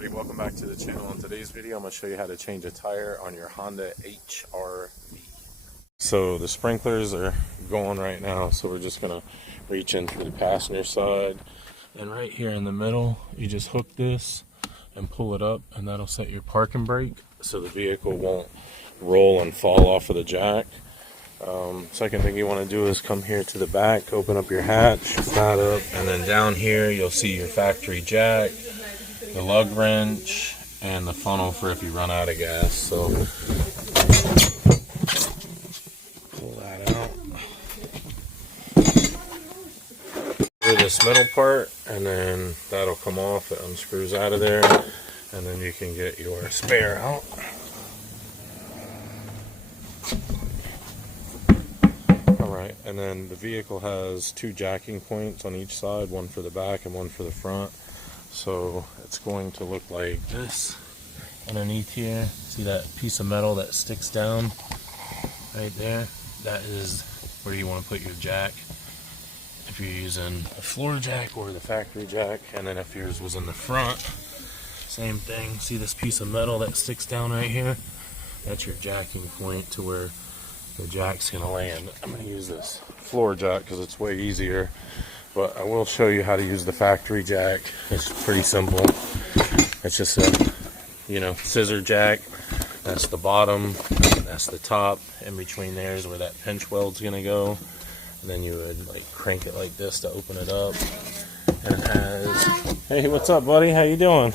Welcome back to the channel. In today's video I'm going to show you how to change a tire on your Honda HR-V. So the sprinklers are going right now, so we're just going to reach into the passenger side, and right here in the middle you just hook this and pull it up, and that'll set your parking brake so the vehicle won't roll and fall off of the jack. Second thing you want to do is come here to the back, open up your hatch, that up, and then down here you'll see your factory jack, the lug wrench, and the funnel for if you run out of gas. So pull that out. Do this middle part, and then that'll come off. It unscrews out of there, and then you can get your spare out. Alright, and then the vehicle has two jacking points on each side, one for the back and one for the front. So it's going to look like this underneath here. See that piece of metal that sticks down right there? That is where you want to put your jack if you're using a floor jack or the factory jack. And then if yours was in the front, same thing. See this piece of metal that sticks down right here? That's your jacking point to where the jack's going to land. I'm going to use this floor jack because it's way easier. But I will show you how to use the factory jack. It's pretty simple. It's just a, scissor jack. That's the bottom, that's the top. In between there is where that pinch weld's gonna go. And then you would crank it like this to open it up. And it has, hey, what's up, buddy? How you doing?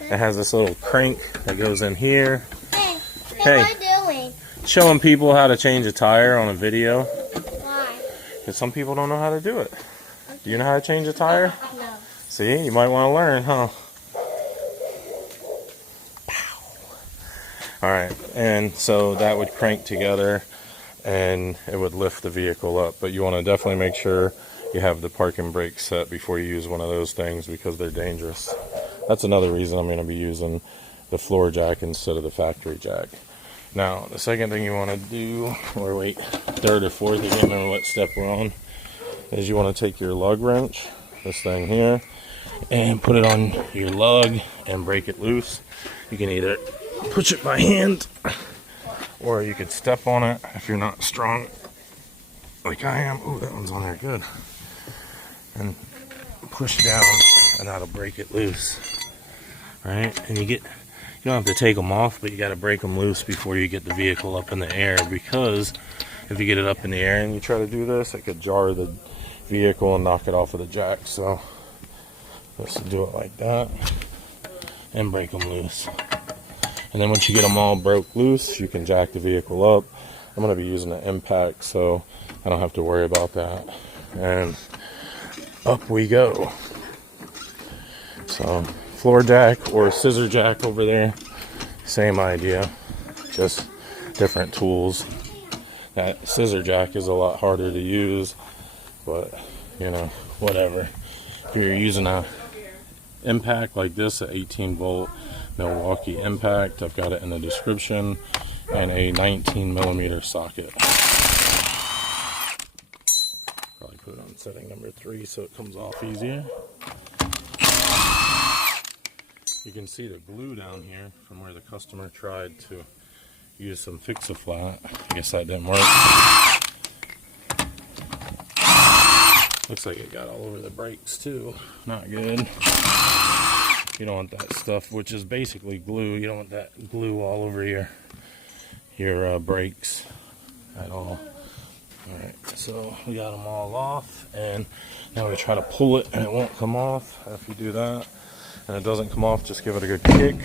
It has this little crank that goes in here. Hey, what are you doing? Showing people how to change a tire on a video. Why? Because some people don't know how to do it. Do you know how to change a tire? No. See, you might want to learn, huh? Alright, and so that would crank together and it would lift the vehicle up. But you want to definitely make sure you have the parking brake set before you use one of those things because they're dangerous. That's another reason I'm going to be using the floor jack instead of the factory jack. Now, the second thing you want to do, or wait, third or fourth, I can't remember what step we're on, is you want to take your lug wrench, this thing here, and put it on your lug and break it loose. You can either push it by hand or you could step on it if you're not strong like I am. Oh, that one's on there good. And push down and that'll break it loose. Right? And you don't have to take them off, but you got to break them loose before you get the vehicle up in the air, because if you get it up in the air and you try to do this, it could jar the vehicle and knock it off of the jack. So let's do it like that and break them loose. And then once you get them all broke loose, you can jack the vehicle up. I'm going to be using an impact, so I don't have to worry about that. And up we go. So floor jack or scissor jack over there, same idea, just different tools. That scissor jack is a lot harder to use, but whatever. If you're using a impact like this, an 18 volt Milwaukee impact, I've got it in the description, and a 19 millimeter socket. Probably put it on setting number 3 so it comes off easier. You can see the glue down here from where the customer tried to use some Fix-A-Flat. I guess that didn't work. Looks like it got all over the brakes too. Not good. You don't want that stuff, which is basically glue. You don't want that glue all over your brakes at all. Alright, so we got them all off, and now we try to pull it and it won't come off. If you do that and it doesn't come off, just give it a good kick,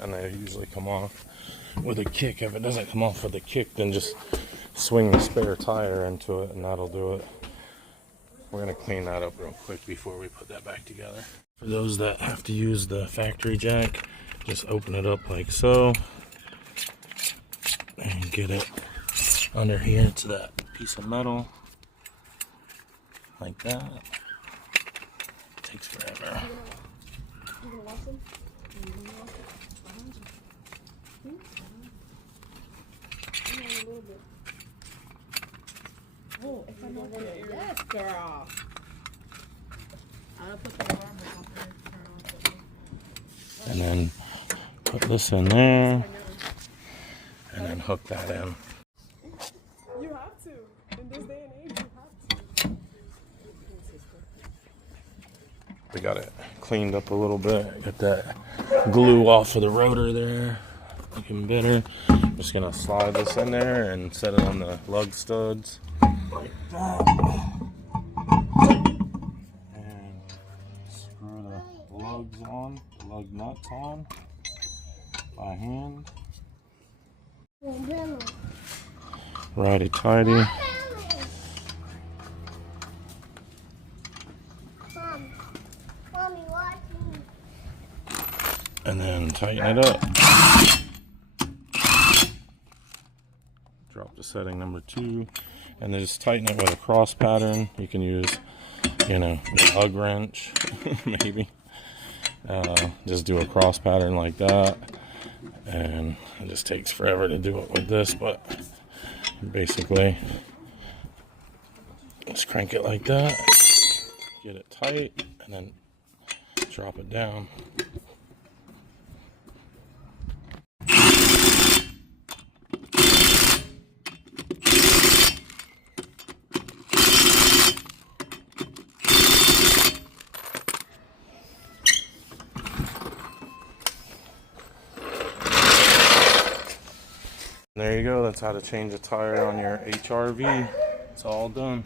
and they usually come off with a kick. If it doesn't come off with a kick, then just swing the spare tire into it and that'll do it. We're going to clean that up real quick before we put that back together. For those that have to use the factory jack, just open it up like so and get it under here to that piece of metal like that. It takes forever. Oh, if I'm not there. Yes, girl. I'll put the armor on there. And then put this in there. And then hook that in. You have to. In this day and age, you have to. We got it cleaned up a little bit. Get that glue off of the rotor there. Looking better. I'm just gonna slide this in there and set it on the lug studs. Like that. And screw the lugs on, the lug nuts on by hand. Righty tighty. Mommy, watch me. And then tighten it up. Drop to setting number 2. And then just tighten it with a cross pattern. You can use, a lug wrench, maybe. Just do a cross pattern like that. And it just takes forever to do it with this, but basically just crank it like that, get it tight, and then drop it down. There you go, that's how to change a tire on your HRV. It's all done.